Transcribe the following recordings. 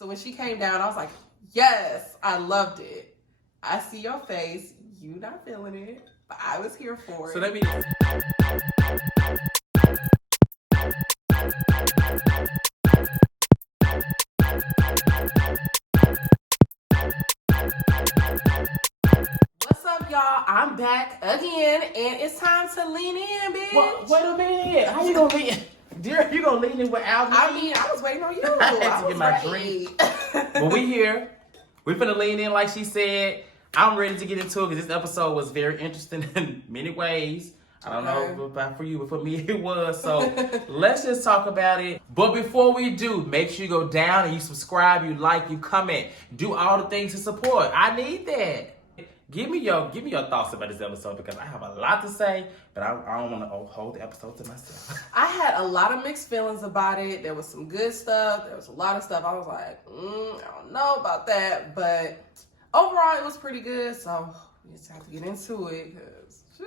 So when she came down, I was like, yes, I loved it. I see your face. You not feeling it, but I was here for it. So let me... What's up, y'all? I'm back again, and it's time to lean in, bitch. Wait a minute. How you gonna lean in? Dear, you gonna lean in without me? I mean, I was waiting on you. I had to get my ready. drink. But we here. We finna lean in like she said. I'm ready to get into it because this episode was very interesting in many ways. I don't know about for you, but for me it was. So let's just talk about it. But before we do, make sure you go down and you subscribe, you like, you comment, do all the things to support. I need that. Give me your thoughts about this episode because I have a lot to say, but I don't want to hold the episode to myself. I had a lot of mixed feelings about it. There was some good stuff. There was a lot of stuff. I was like, I don't know about that. But overall, it was pretty good. So we just have to get into it.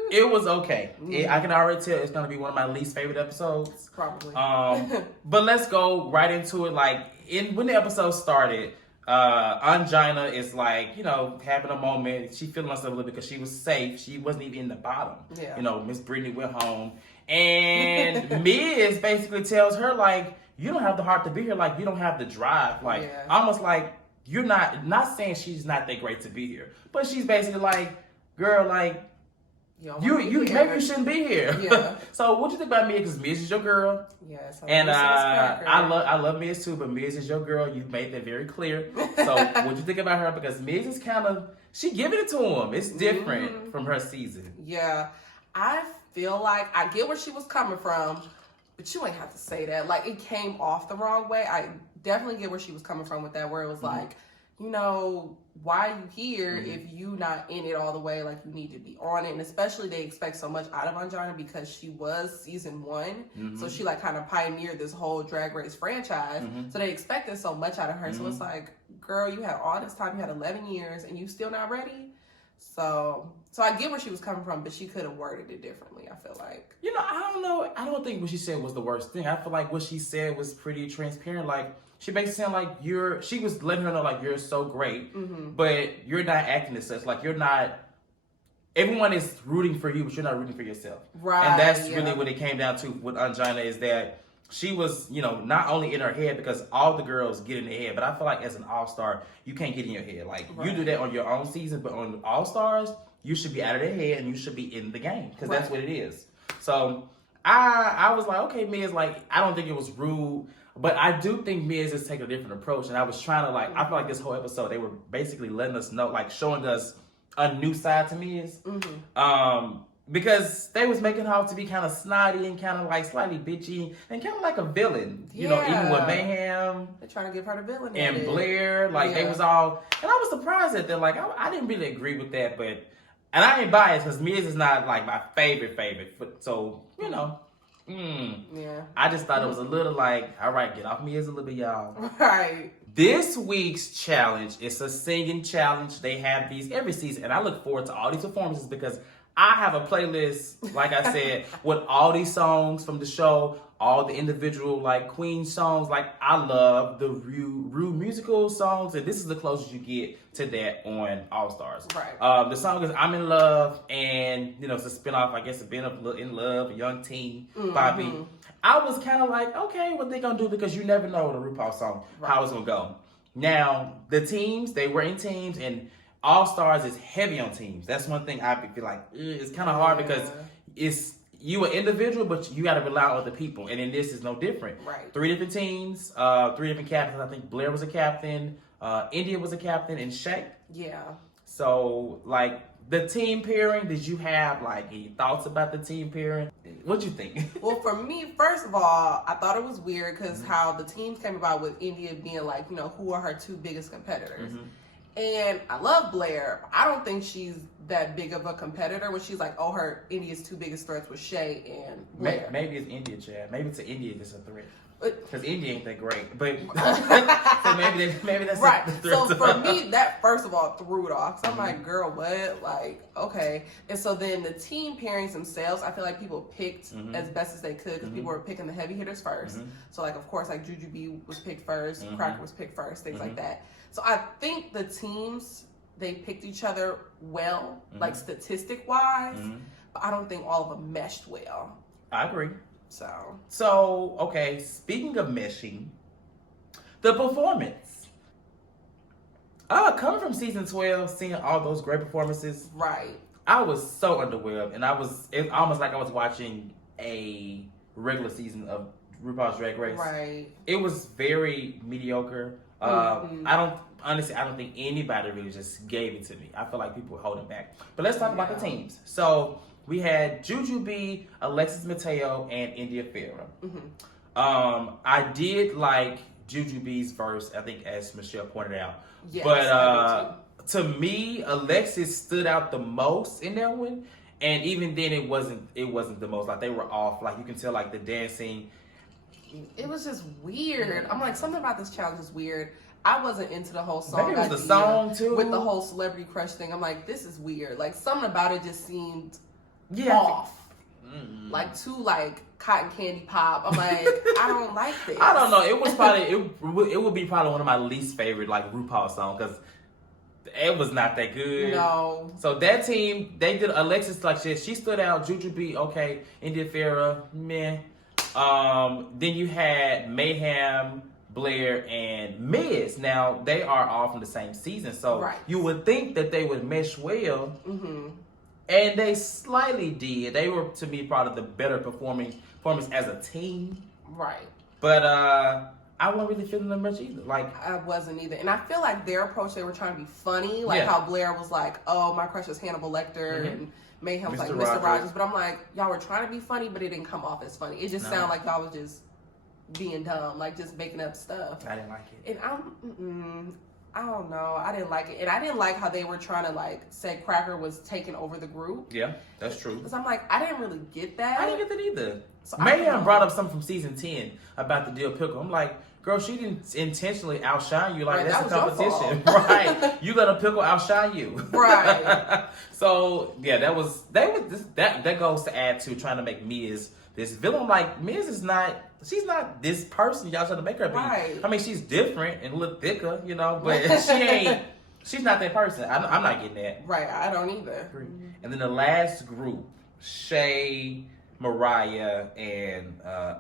It was okay. I can already tell it's going to be one of my least favorite episodes. Probably. But let's go right into it. Like, when the episode started, Angina is like, having a moment. She feeling herself a little bit because she was safe. She wasn't even in the bottom. Yeah. Miss Brittany went home. And Miz basically tells her, like, you don't have the heart to be here. Like, you don't have the drive. Like, almost like, you're not saying she's not that great to be here. But she's basically like, girl, like, you maybe you shouldn't be here. Yeah. So what you think about Miz? Because Miz is your girl. Yes. And I love Miz too, but Miz is your girl. You made that very clear. So what you think about her? Because Miz is she giving it to him. It's different from her season. Yeah. I feel like I get where she was coming from, but you ain't have to say that. Like, it came off the wrong way. I definitely get where she was coming from with that, where it was like, why are you here if you not in it all the way? Like, you need to be on it. And especially they expect so much out of Angina because she was season 1. So she like kind of pioneered this whole Drag Race franchise. So they expected so much out of her. So it's like, girl, you had all this time. You had 11 years and you still not ready. So I get where she was coming from, but she could have worded it differently, I feel like. I don't know. I don't think what she said was the worst thing. I feel like what she said was pretty transparent. Like, she makes it sound like she was letting her know, like, you're so great, but you're not acting as such. Like, you're not, everyone is rooting for you, but you're not rooting for yourself. Right. And that's really what it came down to with Angina, is that she was, not only in her head, because all the girls get in their head, but I feel like as an all-star, you can't get in your head. Like, you do that on your own season, but on All-Stars, you should be out of their head and you should be in the game, because that's what it is. So I was like, okay, Miz, like, I don't think it was rude, but I do think Miz is taking a different approach. And I was trying to, like, I feel like this whole episode, they were basically letting us know, like, showing us a new side to Miz. Because they was making her out to be kind of snotty and kind of like slightly bitchy and kind of like a villain. Even with Mayhem. They're trying to give her the villain. And Blair, like, they was all, and I was surprised at that. Like, I didn't really agree with that, but, and I ain't biased because Miz is not like my favorite. So, I just thought it was a little like, all right, get off Miz a little bit, y'all. Right. This week's challenge is a singing challenge. They have these every season, and I look forward to all these performances because I have a playlist, like I said, with all these songs from the show, all the individual, like, Queen songs. Like, I love the Ru musical songs, and this is the closest you get to that on All-Stars. Right. The song is I'm in Love, and, it's a spinoff, I guess, of Being in Love, a young teen, Bobby. I was kind of like, okay, what they gonna do? Because you never know the RuPaul song, how it's gonna go. Now, the teams, they were in teams, and All-Stars is heavy on teams. That's one thing I feel like it's kind of hard because it's you an individual, but you got to rely on other people. And in this is no different. Right. 3 different teams, 3 different captains. I think Blair was a captain, India was a captain, and Shay. Yeah. So, like, the team pairing, did you have, like, any thoughts about the team pairing? What'd you think? Well, for me, first of all, I thought it was weird because how the teams came about with India being like, who are her 2 biggest competitors. And I love Blair. I don't think she's that big of a competitor when she's like, her India's 2 biggest threats was Shay and Blair. Maybe it's India, Chad. Maybe to India it's a threat. Because India ain't that great, but so maybe that's right. So for me, that first of all threw it off. So I'm like, girl, what? Like, okay. And so then the team pairings themselves, I feel like people picked as best as they could because people were picking the heavy hitters first. So like, of course, like Jujubee was picked first, Cracker was picked first, things like that. So I think the teams, they picked each other well, like statistic wise, but I don't think all of them meshed well. I agree. So okay, speaking of meshing, the performance. Coming from season 12, seeing all those great performances, right. I was so underwhelmed, and it's almost like I was watching a regular season of RuPaul's Drag Race. Right. It was very mediocre. I don't think anybody really just gave it to me. I feel like people were holding back. But let's talk about the teams. So we had Jujubee, Alexis Mateo, and India Ferrah. I did like Jujubee's verse, I think, as Michelle pointed out. Yes, but to me, Alexis stood out the most in that one. And even then, it wasn't the most. Like, they were off. Like, you can tell, like, the dancing. It was just weird. I'm like, something about this challenge is weird. I wasn't into the whole song. Maybe it was the song, too. With the whole celebrity crush thing. I'm like, this is weird. Like, something about it just seemed off. Like, too, like, cotton candy pop. I'm like, I don't like this. I don't know. It was probably, it would be probably one of my least favorite, like, RuPaul songs, because it was not that good. No. So that team, they did Alexis like shit. She stood out. Jujubee, okay. India Ferrah, meh. Then you had Mayhem, Blair, and Miz. Now, they are all from the same season, so you would think that they would mesh well. And they slightly did. They were, to me, probably the better performance as a team. Right. But I wasn't really feeling them much either. Like, I wasn't either. And I feel like their approach, they were trying to be funny. Like how Blair was like, oh, my crush is Hannibal Lecter. And Mayhem was like Mr. Rogers. But I'm like, y'all were trying to be funny, but it didn't come off as funny. It just sounded like y'all was just being dumb. Like, just making up stuff. I didn't like it. And I don't know. I didn't like it. And I didn't like how they were trying to, like, say Cracker was taking over the group. Yeah, that's true. Because I'm like, I didn't really get that. I didn't get that either. So Mayhem brought up something from season 10 about the Dill Pickle. I'm like, girl, she didn't intentionally outshine you. Like, that's a competition. Right. You let a pickle outshine you. Right. So, yeah, that goes to add to trying to make Miz this villain. Like, Miz is not... She's not this person y'all trying to make her be. Right. I mean, she's different and a little thicker, you know, but she's not that person. I'm not getting that. Right, I don't either. And then the last group, Shay, Mariah, and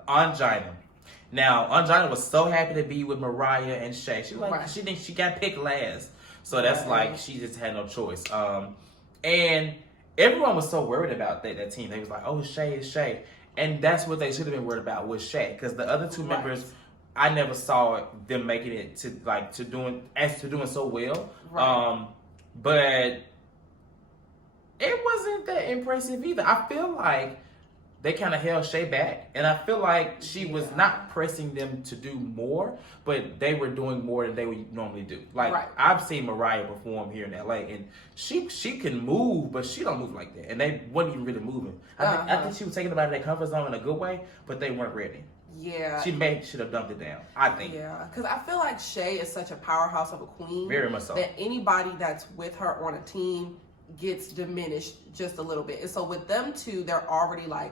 Angina. Now, Angina was so happy to be with Mariah and Shay. She she thinks she got picked last. So that's like, she just had no choice. And everyone was so worried about that team. They was like, oh, Shay is Shay. And that's what they should have been worried about was Shay, because the other two members, I never saw them making it to doing so well. Right. But it wasn't that impressive either. I feel like they kind of held Shay back, and I feel like she was not pressing them to do more, but they were doing more than they would normally do. Like, I've seen Mariah perform here in LA, and she can move, but she don't move like that, and they wasn't even really moving. I think she was taking them out of their comfort zone in a good way, but they weren't ready. Yeah. She should have dumped it down, I think. Yeah, because I feel like Shay is such a powerhouse of a queen. Very much so. That anybody that's with her on a team gets diminished just a little bit. And so with them two, they're already like,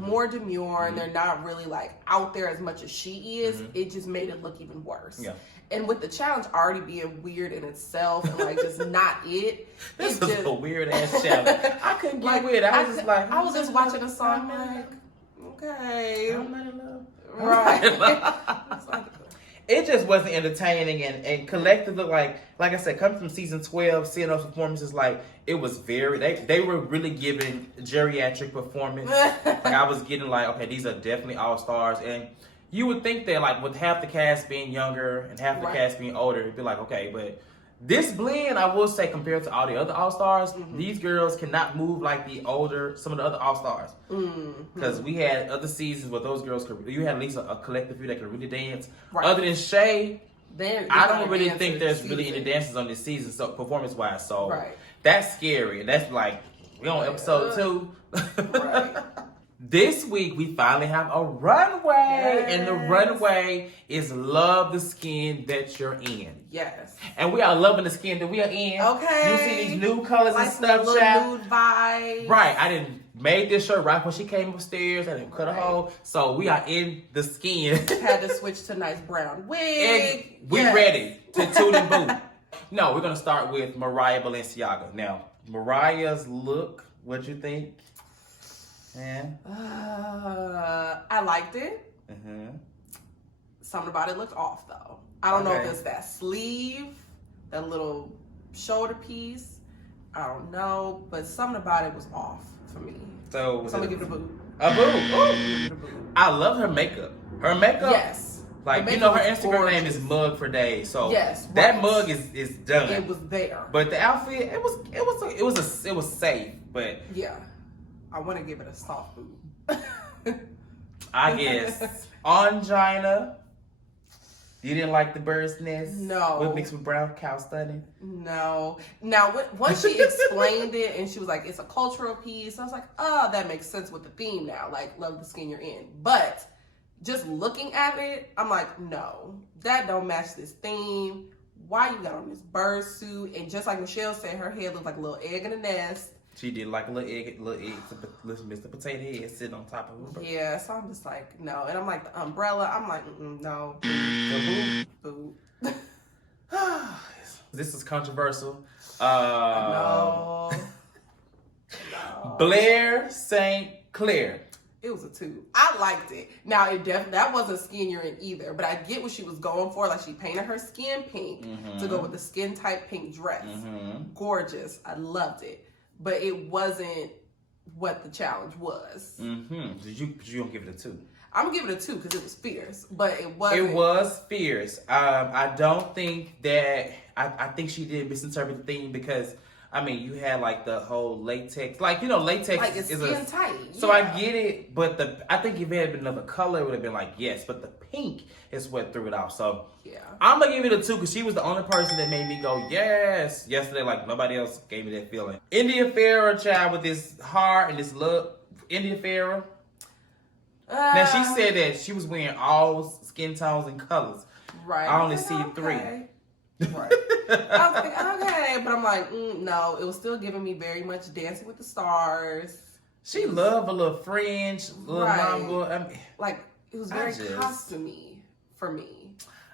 more demure, and they're not really like out there as much as she is. It just made it look even worse. Yeah. And with the challenge already being weird in itself and like just not it. This was a weird ass challenge. I couldn't get with it. I was just watching a song like, okay. I'm not in love. Right. It just wasn't entertaining, and collectively, like I said, coming from season 12, seeing those performances, like, it was very, they were really giving geriatric performance. Like, I was getting like, okay, these are definitely all-stars, and you would think that, like, with half the cast being younger and half the cast being older, it'd be like, okay, but this blend, I will say, compared to all the other all-stars, these girls cannot move like some of the other all-stars. Because we had other seasons where those girls you had at least a collective few that could really dance. Other than Shay, I don't really think there's really any dancers on this season, so performance-wise. So that's scary. And that's like, we're on episode 2. This week, we finally have a runway. Yes. And the runway is love the skin that you're in. Yes. And we are loving the skin that we are in. Okay. You see these new colors like and stuff, little child. nude vibe. Right. I didn't made this shirt right when she came upstairs. I didn't cut a hole. So we are in the skin. Had to switch to a nice brown wig. We ready to toot and boot. No, we're going to start with Mariah Balenciaga. Now, Mariah's look, what you think? Yeah. I liked it. Something about it looked off, though. I don't know if it's that sleeve, that little shoulder piece. I don't know, but something about it was off for me. So I'm gonna give it a boot. A boot. Ooh. I love her makeup. Her makeup. Yes. Like, you know, her Instagram name is Mug for Days. So that mug is done. It was there. But the outfit, it was safe. But yeah, I want to give it a soft boot. I guess angina. You didn't like the bird's nest? No. With mixed with brown cow stunning? No. Now, once she explained it and she was like, it's a cultural piece, I was like, oh, that makes sense with the theme now. Like, love the skin you're in. But just looking at it, I'm like, no, that don't match this theme. Why you got on this bird suit? And just like Michelle said, her head looked like a little egg in a nest. She did like a little egg, Mr. Potato Head sitting on top of her. Yeah, so I'm just like, no. And I'm like, the umbrella, I'm like, no. Boo. This is controversial. No. Blair St Claire. It was a 2. I liked it. Now, that wasn't skin you're in either, but I get what she was going for. Like, she painted her skin pink to go with the skin type pink dress. Gorgeous. I loved it. But it wasn't what the challenge was. Did you don't give it a 2? I'm gonna give it a 2 because it was fierce, but it wasn't. It was fierce. I don't think that. I think she did misinterpret the theme because I mean you had like the whole latex, like you know latex like it's is skin tight. So I get it, but I think if it had been another color, it would have been like yes, but the pink is what threw it off. So yeah, I'm gonna give it a 2 because she was the only person that made me go yes yesterday. Like nobody else gave me that feeling. India Ferrah child with this heart and this look. India Ferrah. Now she said that she was wearing all skin tones and colors. Right. I only see 3. Right. I was like, okay, but I'm like, no. It was still giving me very much Dancing with the Stars. She loved a little fringe, little manga. I mean, like it was very costumey for me.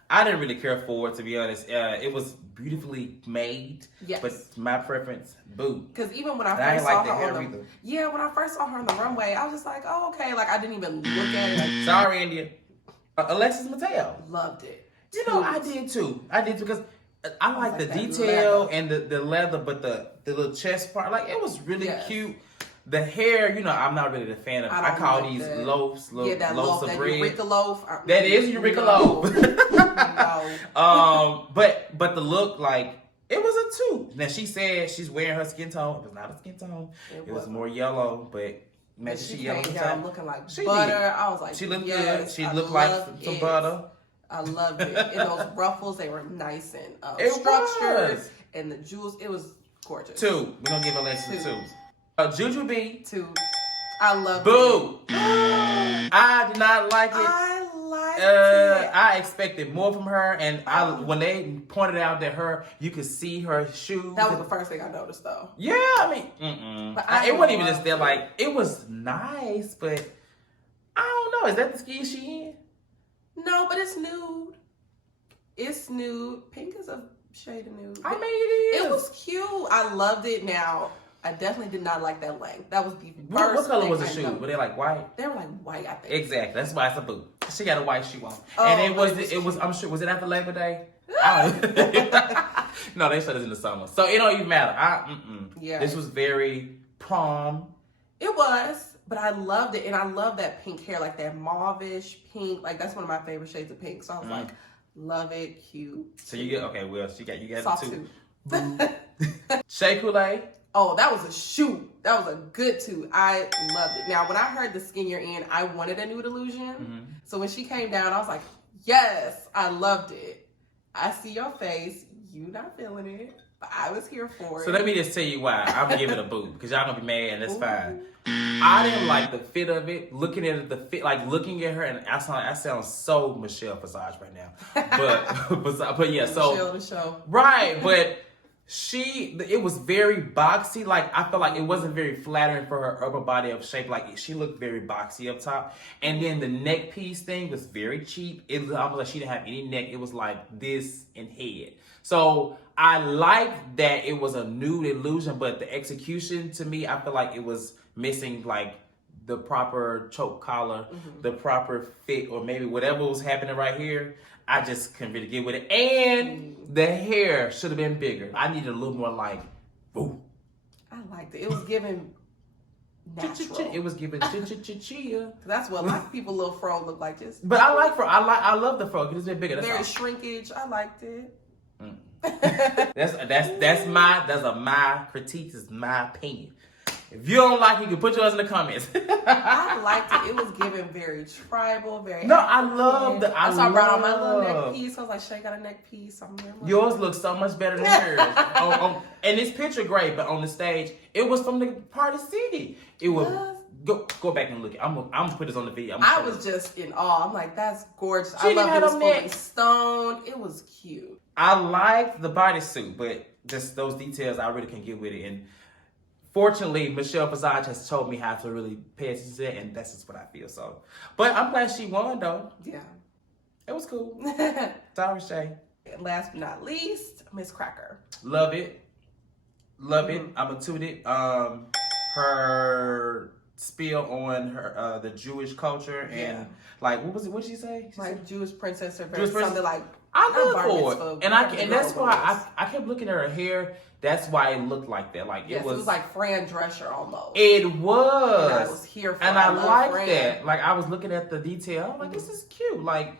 I didn't really care for it, to be honest. It was beautifully made, but my preference, boo. Because even when I first saw her on when I first saw her on the runway, I was just like, oh, okay. Like I didn't even look at it. Like, sorry, India. Alexis Mateo. Loved it. You know, I did too. I did because I like the detail and the leather, but the little chest part, like it was really cute. The hair, you know, I'm not really a fan of. I call these loaves, loaves of bread. Eureka loaf. That is Eureka loaf. But the look, like it was a 2. Now she said she's wearing her skin tone. It was not a skin tone. It was more yellow, but imagine she yellow. Down looking like butter. I was like, she looked good. She looked like some butter. I loved it. And those ruffles, they were nice and structured. And the jewels, it was gorgeous. 2. We're gonna give Alexis a 2. Juju B. 2. I love it. Boo. I did not like it. I liked it. I expected more from her, and when they pointed out that you could see her shoes. That was the first thing I noticed, though. Yeah, I mean, but it wasn't even just that. Like it was nice, but I don't know. Is that the skin she in? No, but it's nude. It's nude. Pink is a shade of nude. I mean, it is. It was cute. I loved it. Now, I definitely did not like that length. That was the first. What color was the shoe? Noticed. Were they like white? They were like white, I think. Exactly. That's why it's a boot. She got a white shoe on, and it was. I'm sure. Was it after Labor Day? No, they said it's in the summer, so it don't even matter. Yeah. This was very prom. It was. But I loved it, and I love that pink hair, like that mauve-ish pink. Like that's one of my favorite shades of pink. So I was like, love it, cute. So you get you got soft 2. Shea Coulee. Oh, that was a shoot. That was a good 2. I loved it. Now, when I heard the skin you're in, I wanted a nude illusion. So when she came down, I was like, yes, I loved it. I see your face. You not feeling it. But I was here for it. So let me just tell you why. I'm gonna give it a boot because y'all gonna be mad and that's fine. I didn't like the fit of it. Looking at it, looking at her, and I sound so Michelle Visage right now. But yeah, so Michelle the show. Right, but it was very boxy. Like, I felt like it wasn't very flattering for her upper body of shape. Like, she looked very boxy up top. And then the neck piece thing was very cheap. It was almost like she didn't have any neck. It was like this and head. So I liked that it was a nude illusion, but the execution, to me, I feel like it was missing, like, the proper choke collar, the proper fit, or maybe whatever was happening right here. I just couldn't really get with it. And the hair should have been bigger. I needed a little more like, ooh. I liked it. It was giving natural. It was giving chia. That's what a lot of people little fro look like. Just. But I love the fro because it's been bigger. That's very all. shrinkage. I liked it. That's my critique. Is my opinion. If you don't like it, you can put yours in the comments. I liked it. It was given very tribal, very. No, I love the. I brought on my little neck piece. I was like, Shay got a neck piece. Yours looks so much better than hers. And this picture great, but on the stage, it was from the Party City. It was. Go back and look. I'm gonna put this on the video. I was just in awe. I'm like, that's gorgeous. She I love it. It was stone. It was cute. I liked the bodysuit, but just those details I really can get with it. And fortunately, Michelle Visage has told me how to really pay attention to that, and that's just what I feel. So, but I'm glad she won, though. Yeah, it was cool. Sorry, Shay. And last but not least, Miss Cracker. Love it. I'm gonna toot it. Her spiel on her the Jewish culture and like what was it? What did she say? Like Jewish princess or Jewish something like. I live for it, and that's why I kept looking at her hair. That's why it looked like that. Like it was like Fran Drescher almost. It was. And I was here for. And I liked that. Like I was looking at the detail. I was like, this is cute. Like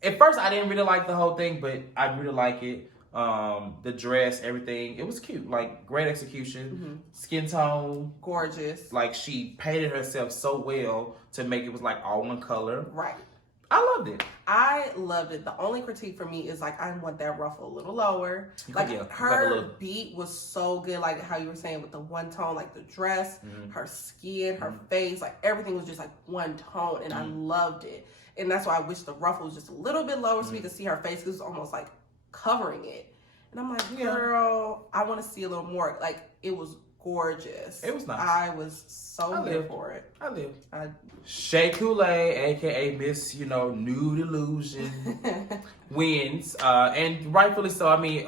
at first I didn't really like the whole thing, but I really like it. The dress, everything. It was cute. Like great execution, skin tone, gorgeous. Like she painted herself so well to make it was like all one color. Right. I loved it. I loved it. The only critique for me is like I want that ruffle a little lower. Like her beat was so good. Like how you were saying with the one tone, like the dress, her skin, her face, like everything was just like one tone, and I loved it. And that's why I wish the ruffle was just a little bit lower so we could see her face because it's almost like covering it. And I'm like, girl, I want to see a little more. Like it was gorgeous. It was nice. I was so here for it. I lived. Shea Coulee, aka Miss, Nude Illusion, wins, and rightfully so. I mean,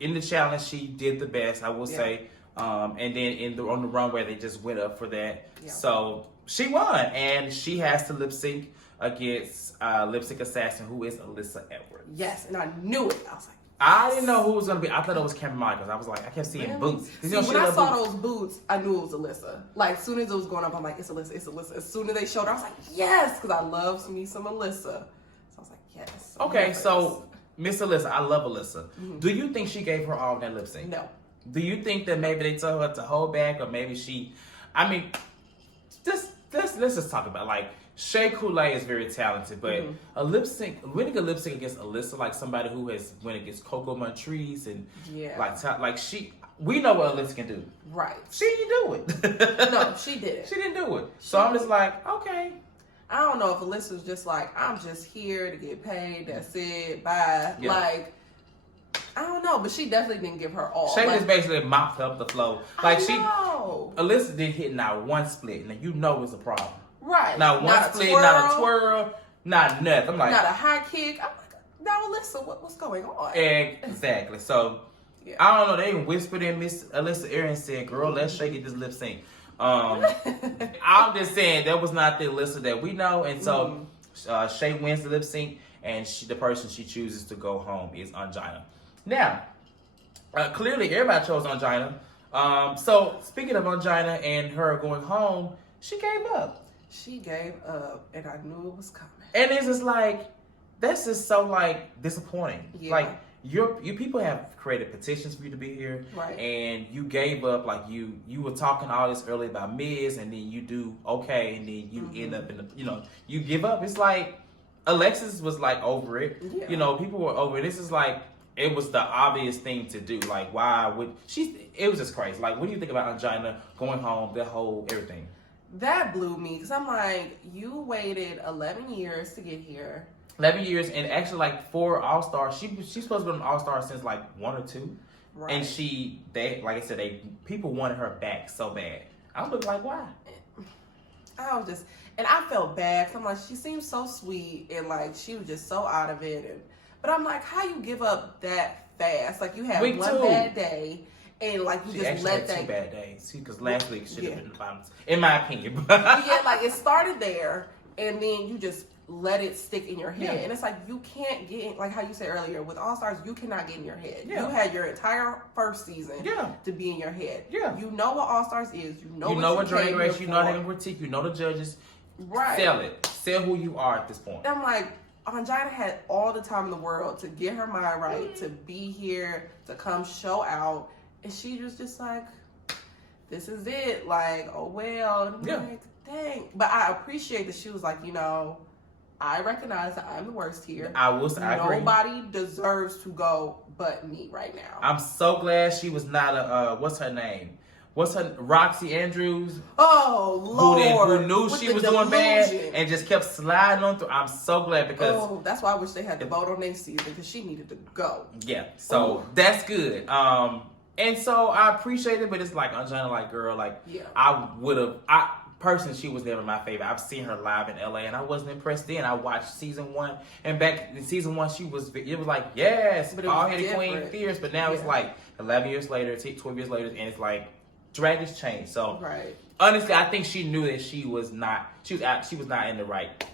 in the challenge, she did the best, I will say. And then on the runway, they just went up for that. Yeah. So she won, and she has to lip sync against lip sync assassin, who is Alyssa Edwards. Yes, and I knew it. I was like. I didn't know who was going to be. I thought it was Cameron Michaels. I was like, I kept seeing boots. See, when I saw those boots, I knew it was Alyssa. Like, as soon as it was going up, I'm like, it's Alyssa, it's Alyssa. As soon as they showed her, I was like, yes, because I love me some Alyssa. So I was like, yes. Okay, so Miss Alyssa, I love Alyssa. Do you think she gave her all in that lip sync? No. Do you think that maybe they told her to hold back, or maybe let's just talk about like. Shea Coulee is very talented, but winning a lip sync against Alyssa, like somebody who has went against Coco Montrese and we know what Alyssa can do. Right. She didn't do it. No, she didn't. She didn't do it. So I'm just like, okay. I don't know if Alyssa's just like, I'm just here to get paid. That's it. Bye. Yeah. Like, I don't know, but she definitely didn't give her all. Shea just basically mopped up the flow. Like Alyssa didn't hit not one split. Now you know it's a problem. Right. Not one split, not a twirl, not nothing. I'm like, not a high kick. I'm like, now Alyssa, what's going on? Exactly. So I don't know. They whispered in Miss Alyssa ear and said, "Girl, let's shake it this lip sync." I'm just saying that was not the Alyssa that we know, and so Shea wins the lip sync, and the person she chooses to go home is Angina. Now, clearly everybody chose Angina. So speaking of Angina and her going home, she gave up. She gave up, and I knew it was coming. And it's just like, that's just so like disappointing. Yeah. Like you people have created petitions for you to be here, right? And you gave up. Like you were talking all this earlier about Miz, and then you do okay, and then you end up in the you give up. It's like Alexis was like over it. Yeah. People were over it. This is like it was the obvious thing to do. Like why would she? It was just crazy. Like what do you think about Angina going home? The whole everything. That blew me because I'm like, you waited 11 years to get here. 11 years, and actually, like, 4 All-Stars. She's supposed to be an All-Star since, like, 1 or 2. Right. And like I said, people wanted her back so bad. I was looking like, why? And I felt bad because I'm like, she seems so sweet and like she was just so out of it. But I'm like, how you give up that fast? Like you had week one 2. bad day and like you just let that. 2 bad days because last week should have been the finals, in my opinion. Yeah, like it started there and then you just let it stick in your head. And it's like you can't get in, like how you said earlier with All Stars, you cannot get in your head. You had your entire first season to be in your head. You know what All Stars is. You know what Drag Race. You know how to critique. You know the judges. Right. Sell it. Sell who you are at this point. And I'm like, Angina had all the time in the world to get her mind right, to be here, to come show out, and she was just like, this is it. Like, oh well. And I'm like, dang. But I appreciate that she was like, you know, I recognize that I'm the worst here. I agree. Nobody deserves to go but me right now. I'm so glad she was not a, what's her name? Roxy Andrews? Oh, Lord. Who knew she was doing bad and just kept sliding on through. I'm so glad because... Oh, that's why I wish they had the vote on their season because she needed to go. Yeah, so that's good. And so I appreciate it, but it's like, Angina, like, girl, like, personally, she was never my favorite. I've seen her live in LA and I wasn't impressed then. I watched season 1 and back in season 1, it was like, yes, all-headed queen, fierce, but now it's like 11 years later, 12 years later, and it's like, drag has changed. So honestly, I think she knew that she was not in the right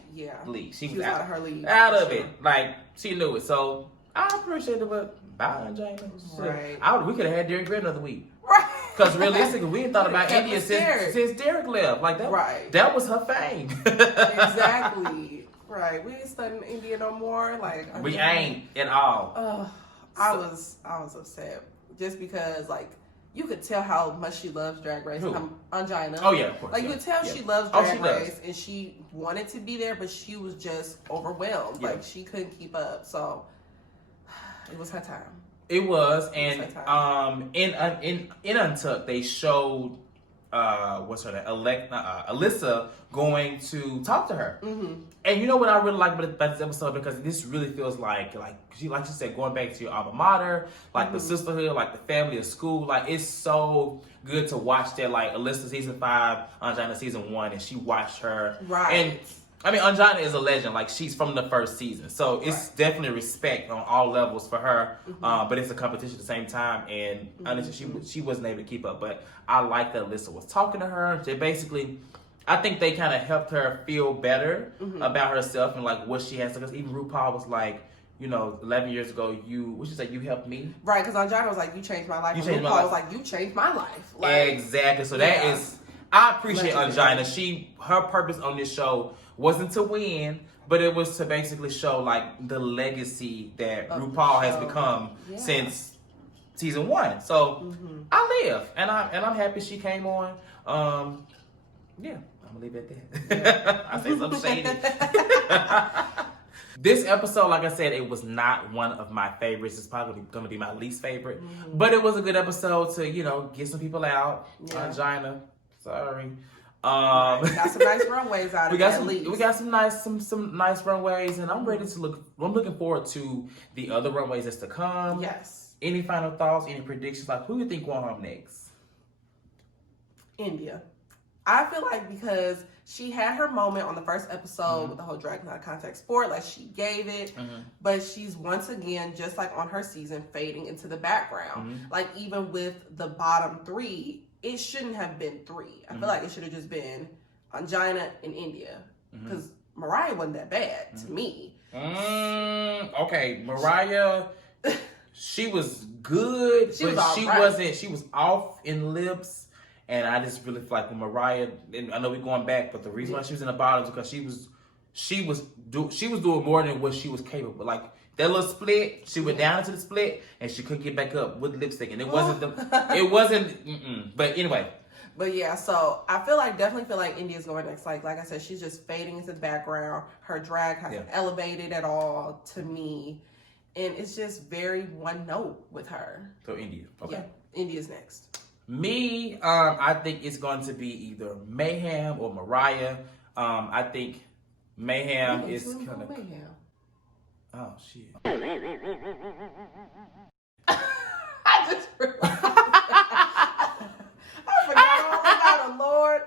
league. She was out of her league. Out of it. Like, she knew it. So I appreciate it, but bye, Angina. Right. We could have had Derek Grant another week. Right. Because realistically, we ain't thought about India since Derek left. Like that was her fame. Exactly. Right. We ain't studying India no more. Like we ain't at all. I was upset. Just because like you could tell how much she loves Drag Race. Angina. Oh yeah, of course. Like you could tell she loves Drag Race and she wanted to be there, but she was just overwhelmed. Like she couldn't keep up. So it was her time. It was, and in Untucked they showed what's her name, Alyssa going to talk to her, and you know what I really like about this episode, because this really feels like you said, going back to your alma mater, like the sisterhood, like the family of school. Like it's so good to watch that. Like Alyssa season 5, Angina season 1, and she watched her and. I mean, Angina is a legend. Like, she's from the first season. So, it's definitely respect on all levels for her. But it's a competition at the same time. And honestly, she wasn't able to keep up. But I like that Alyssa was talking to her. They basically, I think they kind of helped her feel better about herself and, like, what she has. Because even RuPaul was like, you know, 11 years ago, what she said, you helped me? Right, because Angina was like, you changed my life. RuPaul was like, you changed my life. Like, exactly. So, that is, I appreciate Angina. Her purpose on this show wasn't to win, but it was to basically show like the legacy that RuPaul has become since season 1. So I live, and I'm happy she came on. I'm gonna leave it at that. I say something shady. This episode, like I said, it was not one of my favorites. It's probably going to be my least favorite, but it was a good episode to get some people out. Angina, sorry. We got some nice runways out of it. We got some nice runways, and I'm looking forward to the other runways that's to come. Yes. Any final thoughts? Any predictions? Like, who do you think going home next? India. I feel like because she had her moment on the first episode with the whole drag not a contact sport, like she gave it, but she's once again, just like on her season, fading into the background. Like even with the bottom 3. It shouldn't have been 3. I feel like it should have just been Angina and India. Because Mariah wasn't that bad to me. Okay, Mariah, she was good, she was off in lips. And I just really feel like when Mariah, and I know we're going back, but the reason why she was in the bottom is because she was doing more than what she was capable. Like that little split, she went down into the split, and she couldn't get back up with lipstick, and it wasn't. But anyway. But yeah, so I definitely feel like India's going next. Like I said, she's just fading into the background. Her drag hasn't elevated at all to me, and it's just very one note with her. So India, okay. Yeah, India's next. Me, I think it's going to be either Mayhem or Mariah. I think Mayhem is kind of. Mayhem. Oh shit! I just realized. I forgot all about it, Lord.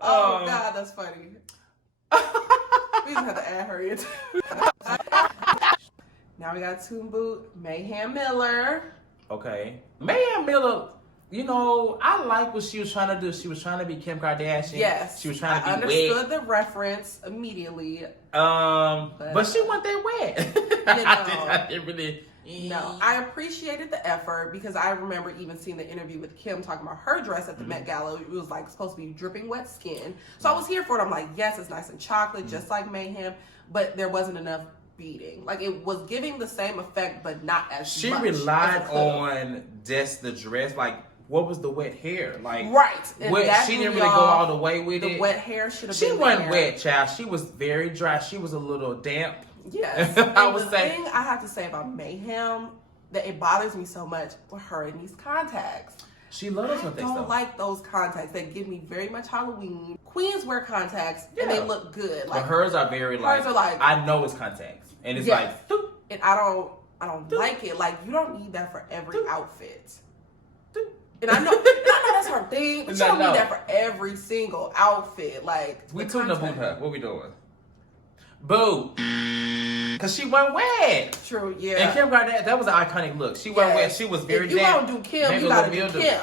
Oh God, that's funny. We just have to add her in. Now we got Toon Boot, Mayhem Miller. Okay, Mayhem Miller. You know, I like what she was trying to do. She was trying to be Kim Kardashian. Yes, she was trying to be understood wet. the reference immediately. But she wasn't that wet. I didn't really. No, I appreciated the effort because I remember even seeing the interview with Kim talking about her dress at the Met Gala. It was like supposed to be dripping wet skin. So I was here for it. I'm like, yes, it's nice and chocolate, just like Mayhem, but there wasn't enough beading. Like it was giving the same effect, but not as she much. She relied on just the dress. Like, what was the wet hair? Like, right. She didn't really go all the way with it. The wet hair should have been She wasn't wet, child. She was very dry. She was a little damp. Yes. I would say. The thing I have to say about Mayhem that it bothers me so much with her in these contacts. She loves I don't like those contacts. They give me very much Halloween. Queens wear contacts and they look good. Like, but hers are very like, I know it's contacts. And it's like, doop. And I don't like it. Like, you don't need that for every outfit. And I know that's her thing, but you don't need that for every single outfit. Like, we tuned the boot her. What we doing? Boo. Because she wasn't wet. True, yeah. And Kim Kardashian, that was an iconic look. She wasn't wet. She was very damp. If you don't do Kim, you gotta do Kim.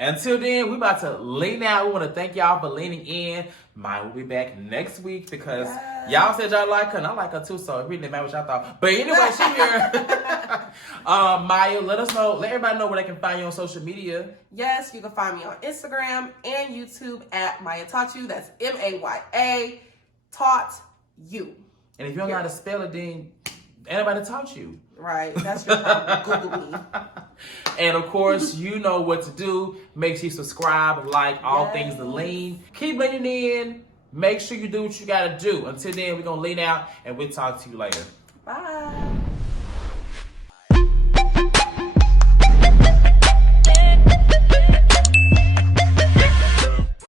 Until then, we about to lean out. We want to thank y'all for leaning in. Mine will be back next week because y'all said y'all like her, and I like her too, so it really didn't matter what y'all thought. But anyway, she here. Maya, let us know. Let everybody know where they can find you on social media. Yes, you can find me on Instagram and YouTube at Maya Taught You. That's MAYA Taught You. And if you don't know how to spell it, then anybody taught you. Right. That's your problem. Google me. And of course, you know what to do. Make sure you subscribe, like all things to lean. Keep leaning in. Make sure you do what you got to do. Until then, we're going to lean out and we'll talk to you later. Bye.